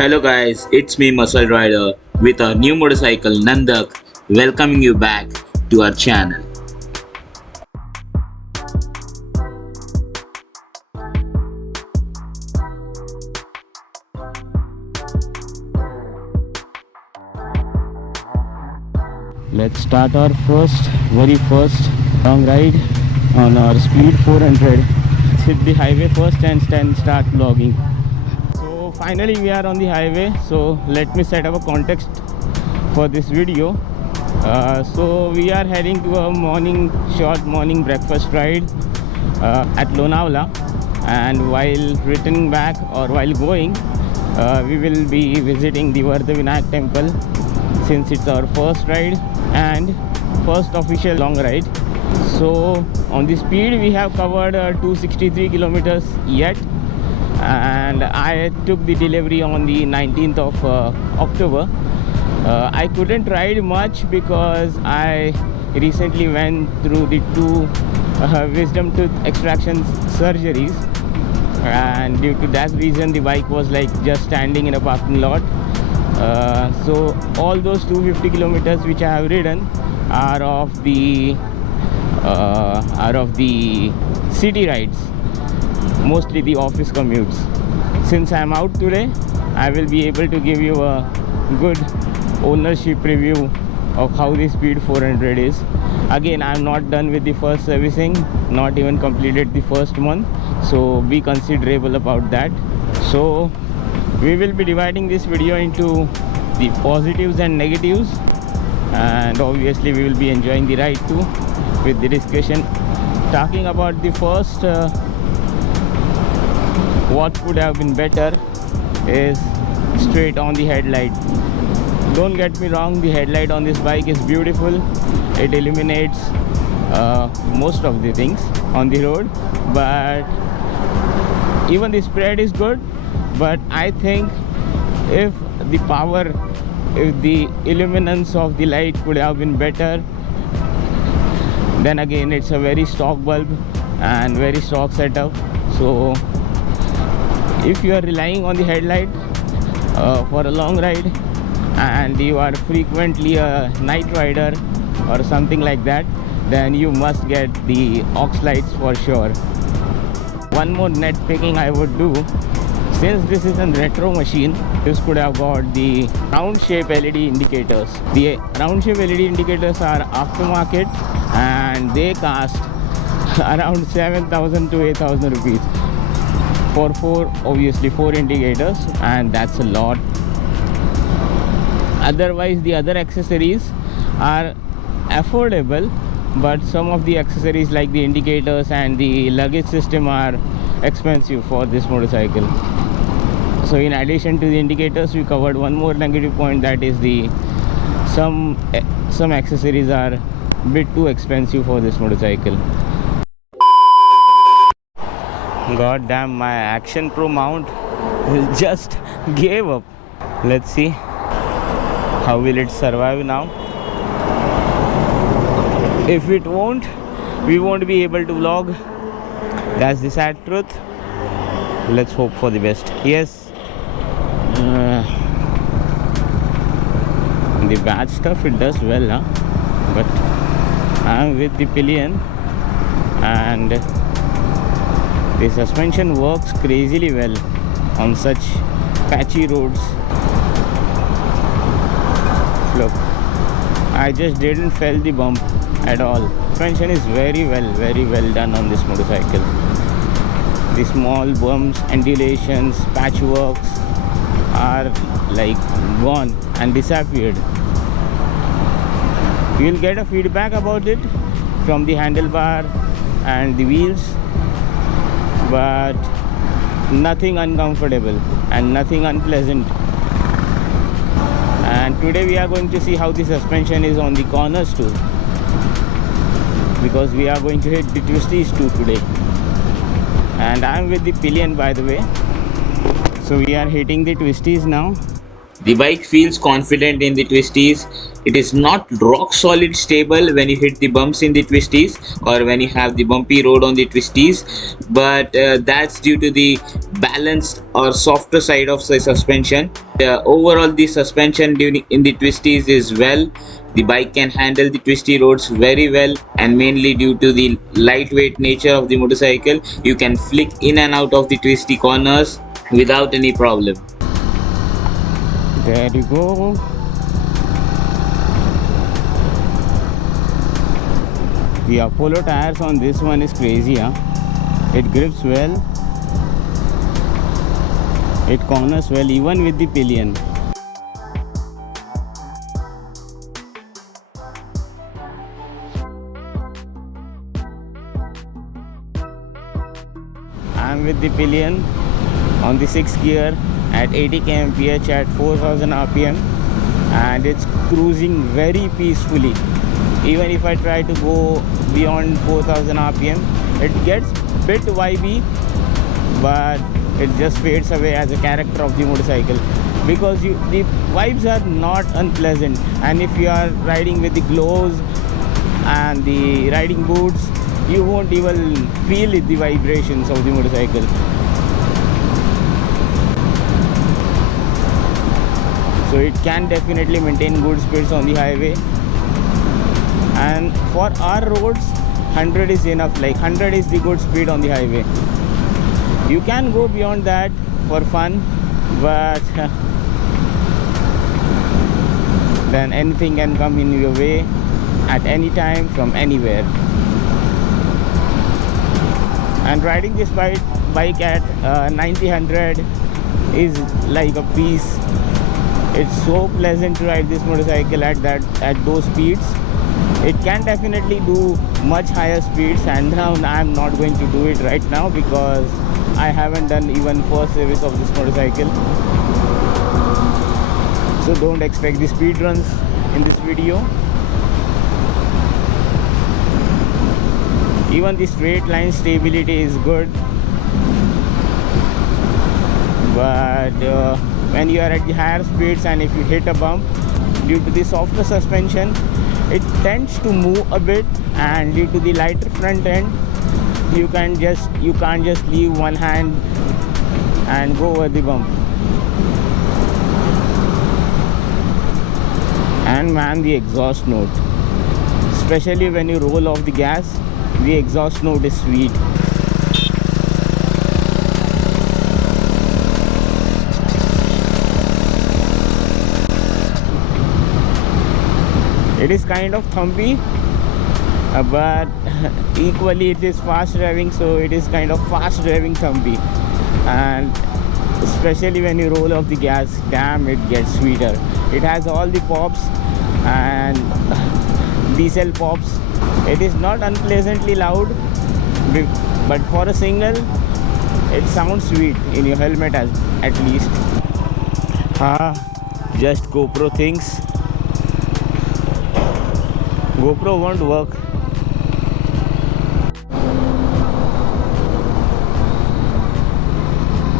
Hello guys, it's me Muscle Rider with our new motorcycle Nandak, welcoming you back to our channel. Let's start our very first long ride on our speed 400. Let's hit the highway first and then start vlogging. So finally we are on the highway, so let me set up a context for this video. So we are heading to a short morning breakfast ride at Lonavala, and while returning back or while going, we will be visiting the Vinayak temple, since it's our first ride and first official long ride. So on the speed we have covered 263 kilometers yet, and I took the delivery on the 19th of October. I couldn't ride much because I recently went through the two wisdom tooth extraction surgeries, and due to that reason the bike was like just standing in a parking lot. So all those 250 kilometers which I have ridden are of the city rides, mostly the office commutes. Since I am out today, I will be able to give you a good ownership review of how the speed 400 is. Again, I am not done with the first servicing, not even completed the first month, so be considerable about that. So we will be dividing this video into the positives and negatives, and obviously we will be enjoying the ride too with the discussion. Talking about the first, what could have been better is straight on the headlight. Don't get me wrong, the headlight on this bike is beautiful. It illuminates most of the things on the road, but even the spread is good. But I think if the illuminance of the light could have been better, then again it's a very stock bulb and very stock setup. So if you are relying on the headlight for a long ride, and you are frequently a night rider or something like that, then you must get the aux lights for sure. One more nitpicking I would do, since this is a retro machine, this could have got the round shape LED indicators. The round shape LED indicators are aftermarket and they cost around 7,000 to 8,000 rupees for four indicators, and that's a lot. Otherwise the other accessories are affordable, but some of the accessories like the indicators and the luggage system are expensive for this motorcycle. So in addition to the indicators, we covered one more negative point, that is some accessories are a bit too expensive for this motorcycle. God damn, my Action Pro mount just gave up. Let's see how will it survive now. If it won't, we won't be able to vlog. That's the sad truth. Let's hope for the best. Yes, the bad stuff it does well, huh? But I'm with the pillion and the suspension works crazily well on such patchy roads. Look, I just didn't feel the bump at all. Suspension is very well done on this motorcycle. The small bumps, undulations, patchworks are like gone and disappeared. You will get a feedback about it from the handlebar and the wheels, but nothing uncomfortable and nothing unpleasant. And today we are going to see how the suspension is on the corners too, because we are going to hit the twisties too today. And I am with the pillion, by the way. So we are hitting the twisties now. The bike feels confident in the twisties It is not rock solid stable when you hit the bumps in the twisties or when you have the bumpy road on the twisties, but that's due to the balanced or softer side of the suspension. Overall, the suspension during in the twisties is well. The bike can handle the twisty roads very well, and mainly due to the lightweight nature of the motorcycle, you can flick in and out of the twisty corners without any problem. There you go. The Apollo tires on this one is crazy, huh? It grips well, it corners well even with the pillion. I'm with the pillion on the 6th gear at 80 kmph at 4000 rpm, and it's cruising very peacefully. Even if I try to go beyond 4000 rpm, it gets bit vibey, but it just fades away as a character of the motorcycle, because the vibes are not unpleasant. And if you are riding with the gloves and the riding boots, you won't even feel it, the vibrations of the motorcycle. So it can definitely maintain good speeds on the highway, and for our roads 100 is enough. Like 100 is the good speed on the highway. You can go beyond that for fun, but then anything can come in your way at any time from anywhere. And riding this bike at 90-100 is like a piece. It's so pleasant to ride this motorcycle at those speeds. It can definitely do much higher speeds, and now I'm not going to do it right now because I haven't done even first service of this motorcycle. So don't expect the speed runs in this video. Even the straight line stability is good, but when you are at the higher speeds and if you hit a bump, due to the softer suspension, it tends to move a bit, and due to the lighter front end, you can't just leave one hand and go over the bump. And man, the exhaust note, especially when you roll off the gas, the exhaust note is sweet. It is kind of thumpy, but equally it is fast driving, so it is kind of fast driving thumpy. And especially when you roll off the gas, damn, it gets sweeter. It has all the pops and diesel pops. It is not unpleasantly loud, but for a single, it sounds sweet in your helmet at least. Just GoPro things. GoPro won't work.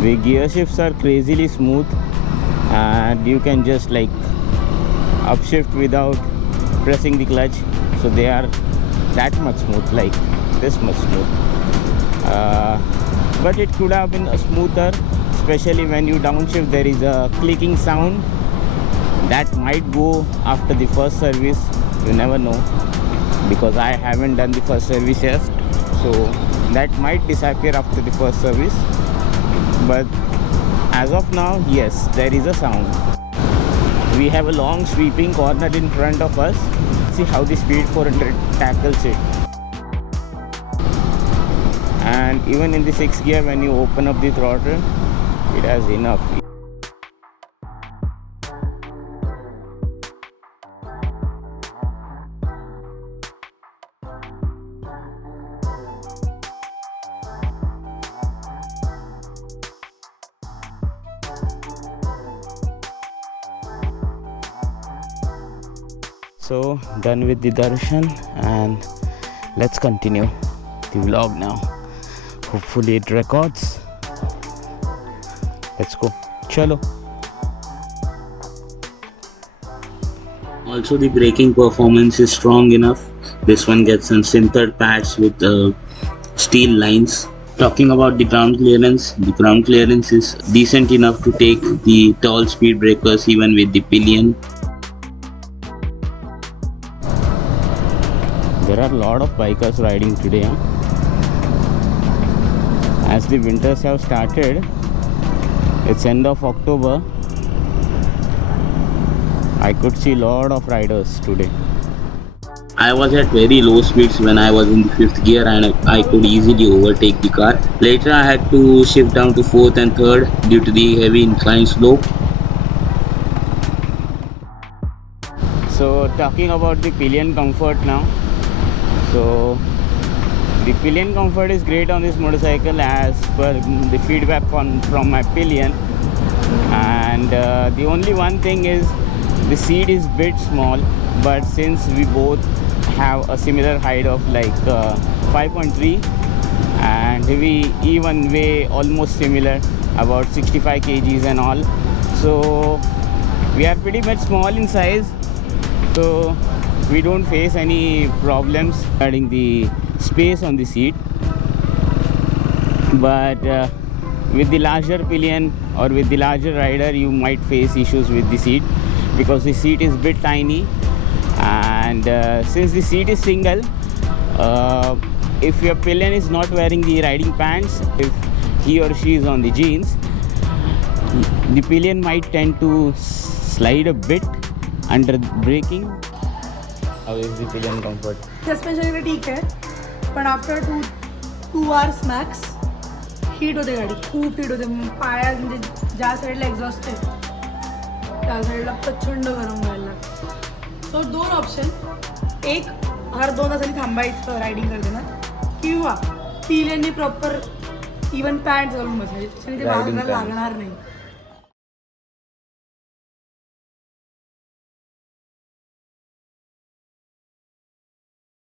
The gear shifts are crazily smooth, and you can just like upshift without pressing the clutch, so they are that much smooth, like this much smooth. But it could have been smoother, especially when you downshift. There is a clicking sound that might go after the first service. You never know, because I haven't done the first service yet, so that might disappear after the first service. But as of now, yes, there is a sound. We have a long sweeping corner in front of us. See how the Speed 400 tackles it. And even in the 6th gear, when you open up the throttle, it has enough. So done with the darshan, and let's continue the vlog now. Hopefully it records. Let's go. Chalo. Also, the braking performance is strong enough. This one gets some sintered pads with steel lines. Talking about the ground clearance is decent enough to take the tall speed breakers even with the pillion. There are a lot of bikers riding today. As the winters have started, it's end of October. I could see a lot of riders today. I was at very low speeds when I was in the fifth gear and I could easily overtake the car. Later I had to shift down to fourth and third due to the heavy incline slope. So talking about the pillion comfort now. So the pillion comfort is great on this motorcycle as per the feedback from my pillion. And the only one thing is the seat is bit small, but since we both have a similar height of like 5.3 and we even weigh almost similar, about 65 kgs and all, so we are pretty much small in size, so we don't face any problems regarding the space on the seat. But with the larger pillion or with the larger rider, you might face issues with the seat because the seat is bit tiny. And since the seat is single, if your pillion is not wearing the riding pants, if he or she is on the jeans, the pillion might tend to slide a bit under braking. How is the pillion comfort? Suspension ठीक है, पण after 2 hours max heat होते गाडी, खूप heat होते. पाया म्हणजे ज्या साईडला एक्झॉस्ट आहे त्या साईडला प्रचंड गरम व्हायला लागतं. सो 2 ऑप्शन, एक हर 2 तासांनी थांबायचं रायडिंग करताना, किंवा पिल्याने प्रॉपर इवन पॅन्ट घालून बसायचे, त्याच्याने ते वाजायला लागणार नाही.